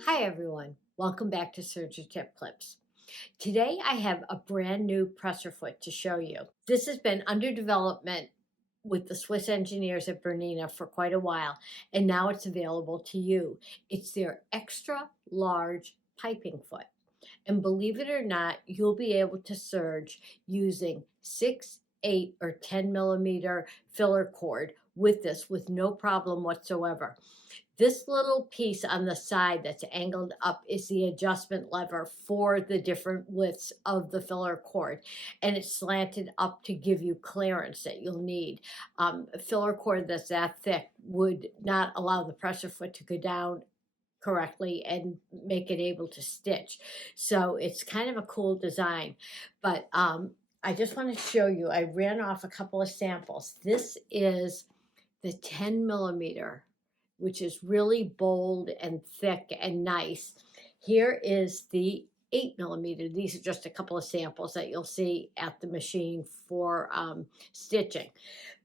Hi everyone, welcome back to Serge Tip Clips. Today I have a brand new presser foot to show you. This has been under development with the Swiss engineers at Bernina for quite a while, and now it's available to you. It's their extra large piping foot. And believe it or not, you'll be able to serge using 6, 8, or 10 millimeter filler cord with this with no problem whatsoever. This little piece on the side that's angled up is the adjustment lever for the different widths of the filler cord, and it's slanted up to give you clearance that you'll need. A filler cord that's that thick would not allow the presser foot to go down correctly and make it able to stitch. So it's kind of a cool design, but I just want to show you, I ran off a couple of samples. This is the 10 millimeter, which is really bold and thick and nice. Here is the 8 millimeter. These are just a couple of samples that you'll see at the machine for stitching.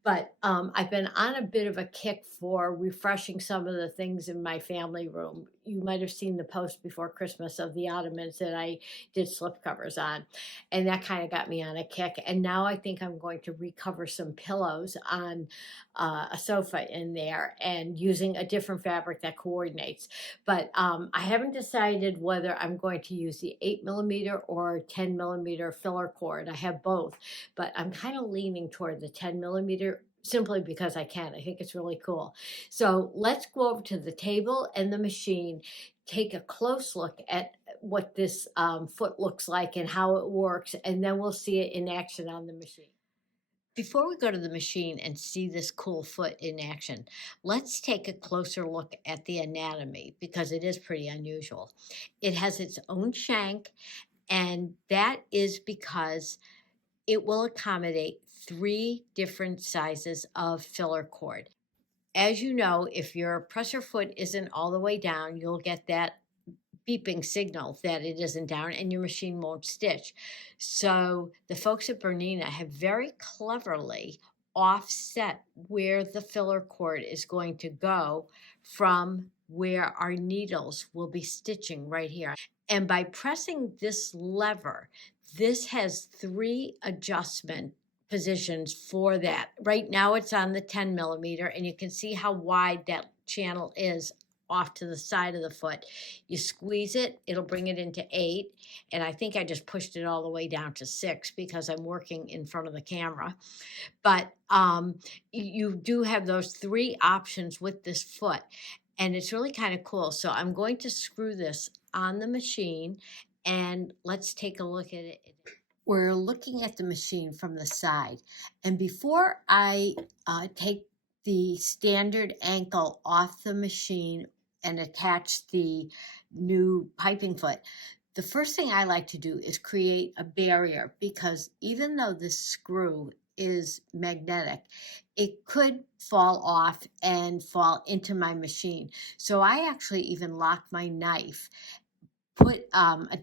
But I've been on a bit of a kick for refreshing some of the things in my family room. You might have seen the post before Christmas of the ottomans that I did slipcovers on, and that kind of got me on a kick. And now I think I'm going to recover some pillows on a sofa in there and using a different fabric that coordinates. But I haven't decided whether I'm going to use the 8 millimeter or 10 millimeter filler cord. I have both, but I'm kind of leaning toward the 10 millimeter simply because I can. I think it's really cool. So let's go over to the table and the machine, take a close look at what this foot looks like and how it works, and then we'll see it in action on the machine. Before we go to the machine and see this cool foot in action, let's take a closer look at the anatomy because it is pretty unusual. It has its own shank, and that is because it will accommodate 3 different sizes of filler cord. As you know, if your presser foot isn't all the way down, you'll get that beeping signal that it isn't down and your machine won't stitch. So the folks at Bernina have very cleverly offset where the filler cord is going to go from where our needles will be stitching right here. And by pressing this lever, this has 3 adjustment positions for that. Right now it's on the 10 millimeter, and you can see how wide that channel is off to the side of the foot. You squeeze it, it'll bring it into 8, and I think I just pushed it all the way down to 6 because I'm working in front of the camera. But you do have those 3 options with this foot, and it's really kind of cool. So I'm going to screw this on the machine, and let's take a look at it. We're looking at the machine from the side, and before I take the standard ankle off the machine and attach the new piping foot, the first thing I like to do is create a barrier, because even though this screw is magnetic, it could fall off and fall into my machine. So I actually even lock my knife.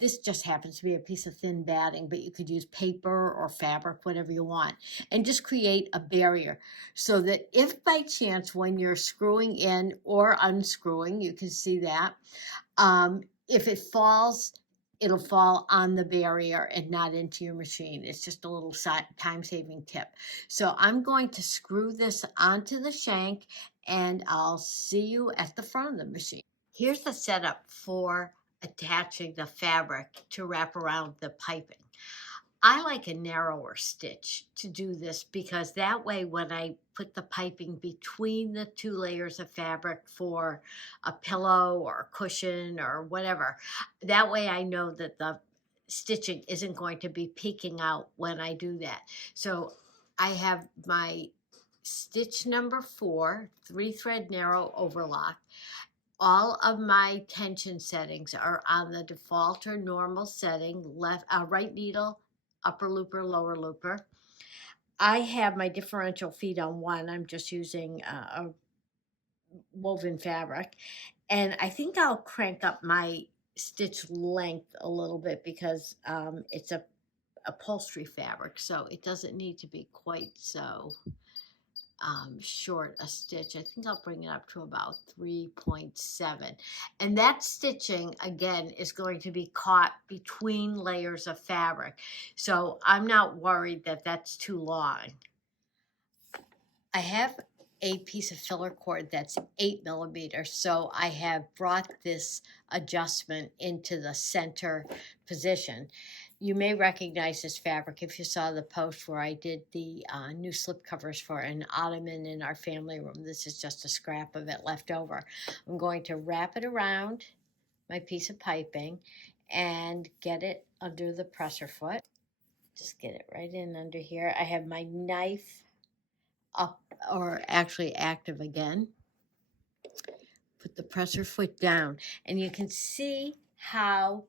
This just happens to be a piece of thin batting, but you could use paper or fabric, whatever you want, and just create a barrier so that if by chance when you're screwing in or unscrewing, you can see that, if it falls, it'll fall on the barrier and not into your machine. It's just a little time-saving tip. So I'm going to screw this onto the shank, and I'll see you at the front of the machine. Here's the setup for attaching the fabric to wrap around the piping. I like a narrower stitch to do this because that way when I put the piping between the 2 layers of fabric for a pillow or a cushion or whatever, that way I know that the stitching isn't going to be peeking out when I do that. So I have my stitch number 4, 3-thread narrow overlock. All of my tension settings are on the default or normal setting, right needle, upper looper, lower looper. I have my differential feet on 1. I'm just using a woven fabric. And I think I'll crank up my stitch length a little bit because it's a upholstery fabric, so it doesn't need to be quite so short a stitch. I think I'll bring it up to about 3.7. And that stitching, again, is going to be caught between layers of fabric. So I'm not worried that that's too long. I have a piece of filler cord that's 8 millimeters, so I have brought this adjustment into the center position. You may recognize this fabric if you saw the post where I did the new slip covers for an ottoman in our family room. This is just a scrap of it left over. I'm going to wrap it around my piece of piping and get it under the presser foot. Just get it right in under here. I have my knife up, or actually active again. Put the presser foot down, and you can see how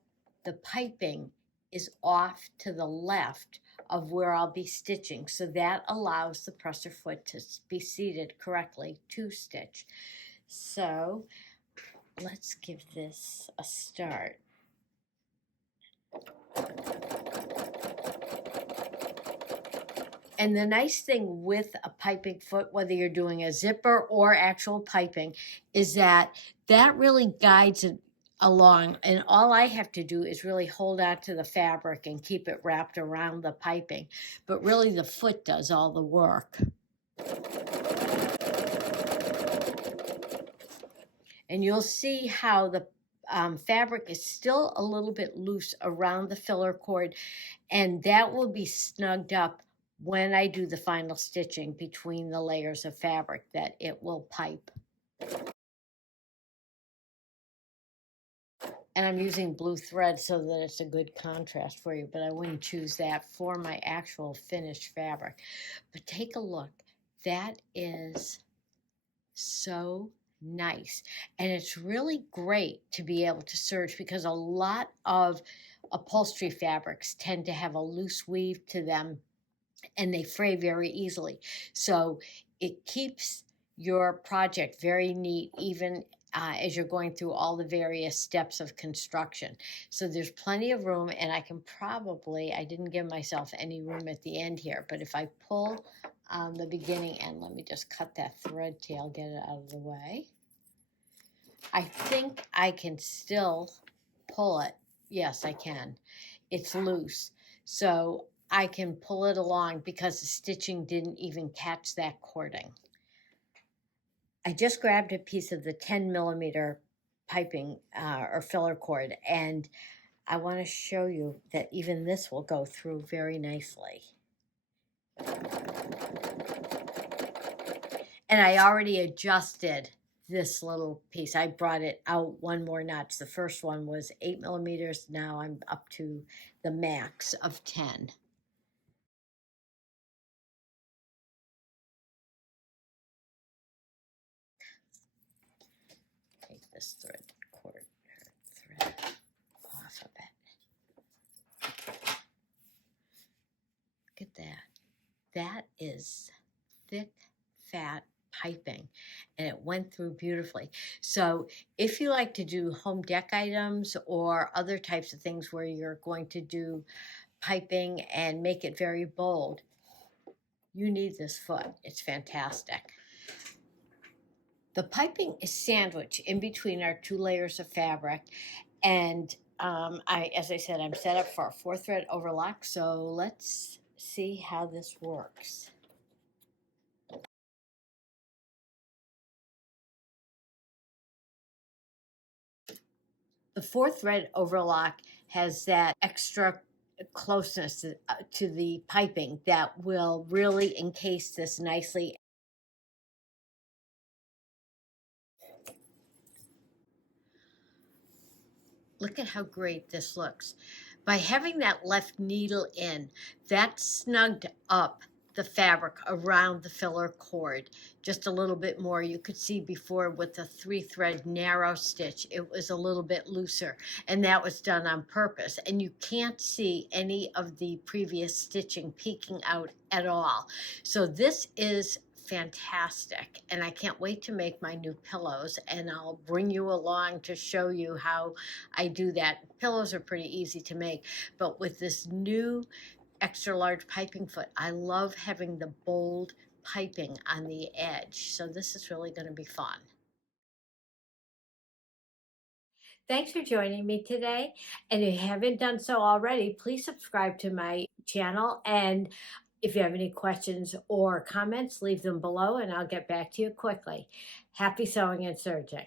the piping is off to the left of where I'll be stitching. So that allows the presser foot to be seated correctly to stitch. So let's give this a start. And the nice thing with a piping foot, whether you're doing a zipper or actual piping, is that really guides it along. And all I have to do is really hold out to the fabric and keep it wrapped around the piping. But really the foot does all the work. And you'll see how the fabric is still a little bit loose around the filler cord, and that will be snugged up when I do the final stitching between the layers of fabric, that it will pipe. And I'm using blue thread so that it's a good contrast for you, but I wouldn't choose that for my actual finished fabric. But take a look. That is so nice. And it's really great to be able to serge, because a lot of upholstery fabrics tend to have a loose weave to them and they fray very easily. So it keeps your project very neat, even as you're going through all the various steps of construction. So there's plenty of room, and I can probably, I didn't give myself any room at the end here, but if I pull the beginning end, let me just cut that thread tail, get it out of the way. I think I can still pull it. Yes, I can. It's loose. So I can pull it along because the stitching didn't even catch that cording. I just grabbed a piece of the 10 millimeter piping or filler cord, and I want to show you that even this will go through very nicely. And I already adjusted this little piece. I brought it out one more notch. The first one was 8 millimeters. Now I'm up to the max of 10. Take this thread off of it. Look at that. That is thick, fat piping, and it went through beautifully. So if you like to do home deck items or other types of things where you're going to do piping and make it very bold, you need this foot. It's fantastic. The piping is sandwiched in between our 2 layers of fabric, and as I said, I'm set up for a 4-thread overlock, so let's see how this works. The 4-thread overlock has that extra closeness to the piping that will really encase this nicely. Look at how great this looks. By having that left needle in, that snugged up the fabric around the filler cord just a little bit more. You could see before with the 3-thread narrow stitch, it was a little bit looser, and that was done on purpose. And you can't see any of the previous stitching peeking out at all. So this is fantastic, and I can't wait to make my new pillows, and I'll bring you along to show you how I do that. Pillows are pretty easy to make, but with this new extra large piping foot, I love having the bold piping on the edge. So this is really going to be fun. Thanks for joining me today. And if you haven't done so already, please subscribe to my channel. And if you have any questions or comments, leave them below and I'll get back to you quickly. Happy sewing and serging.